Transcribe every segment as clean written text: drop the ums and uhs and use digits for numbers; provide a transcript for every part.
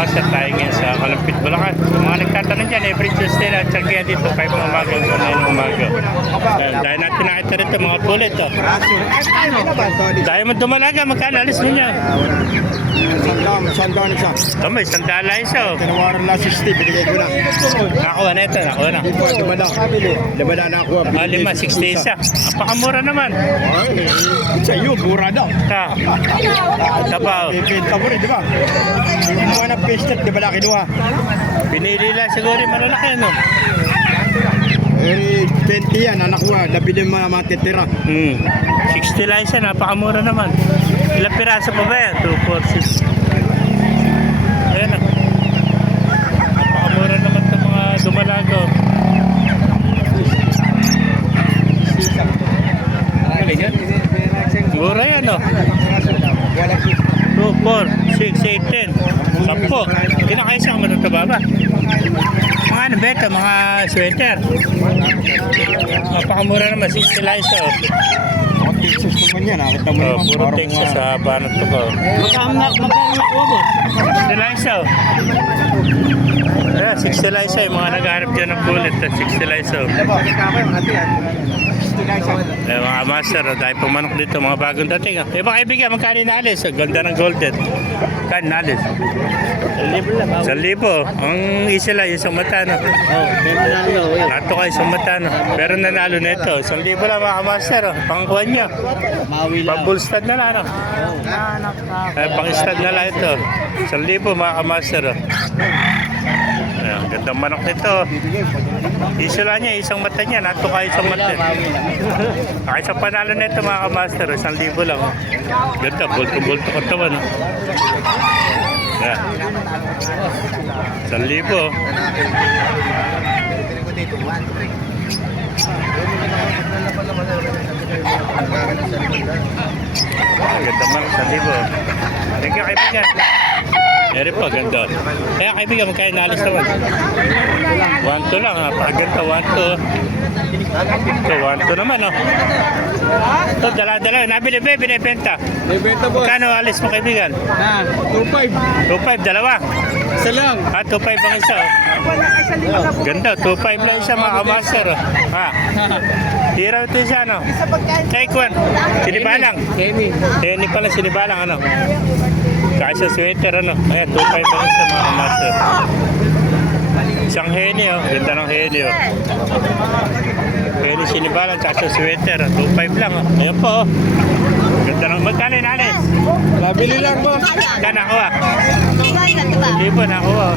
master tayo ngayon sa Kalampit, Bulacan. Sa mga nagtatanong dyan, every Tuesday na tsangkaya dito, 5 ng umaga, 9 ng umaga. Dahil natin nakita rito mga pulit. Oh. Dahil mo dumalaga, magkano alis mo niya? Sandaan isa. May sandala isa. Oh. Tinawaran na 60, binigay ko na. Nakuha na ito, nakuha na. Lima na nakuha. 5, 60 isa. Napakamura naman. Ay, sa iyo, mura daw. Ta. Ito pa. Oh. Pinta mo rin, di ba? Yung mga na-pasted, di ba na kinuha? Pinili lang siguro yung malalaki, no? Eh, 20 yan, anak ko, nabili mga matitira. 60 lang isa, napakamura naman. Ilang piraso pa ba yan? 2, 4, 6. Ayan na. Napakamura naman itong mga dumalago. Mura yan, no? 2, 4, 6, 8, 10. 10. Kinakaisa ka mo ito baba. Mga ano ba ito? Mga sweater. Napakamura naman. 60 lang isa. Mga Texas naman yan, nakita mo naman. Puro Texas sa banat to ko. Magkano nakuha mo? 60 lang isa. Ayan, 60 lang isa. Yung mga naghahanap dyan ng bullet. 60 lang isa. Eh, mga master, dahil pumanok dito, mga bagong dating. Eh, baka ibigyan, magkano inaalis? Ganda ng golden. Kan inaalis? 1,000 Ang isa lang, isang mata, no? Nato ka, isang mata, no? Pero nanalo na ito. 1,000 lang, mga master, oh. Pangkuhan nyo. Pang-bullstad na lang, no? Pang-stud na lang ito. 1,000, mga master, oh. Ayan, gandang manok nito. Isula niya, isang mata niya. Nato ka isang mata. Ay, sa panalo na ito mga kamaster, 1,000 lang. Oh. Ganda, bulto-bulto katawan. Oh. Ayan. 1,000. Oh. Ganda manok, 1,000. Thank you, kaibigan. Eri pa, ganda. Kaya kaibigan, magkaya naalis naman. 1-2 lang, napakaganda. 1-2. Ito, 1-2 naman, oh. Ito, dala-dala. Nabili ba, binibenta? Ibenta po. Kano alis mo, kaibigan? 2.5. 2.5, dalawa. Isa lang. 2.5 ang isa, oh. Ganda, 2.5 lang isa, mga kamaster, oh. Ha? Hiraw ito siya, no? Take one. Sinibalang. Kenny pala, sinibalang, ano? Kaya sweater, ano? Ayan, 2.5 lang isa, mga kamaster. Isang henny, oh. Ganda ng henny, oh. Henny sinibalang, kaya sweater. 2.5 lang, oh. Ayan po, oh. Ganda ng magkano inalis? Nabili lang po. Kaya nakuha. Bigay na, diba? Hindi po, nakuha, oh.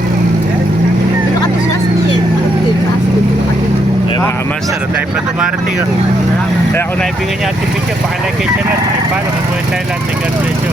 Ayan, mga kamaster, tayo pa dumarating, oh. Kaya kung naibigyan niya ating picture, pakilagay siya natin. Paano kung buhay tayo lahat, God bless you.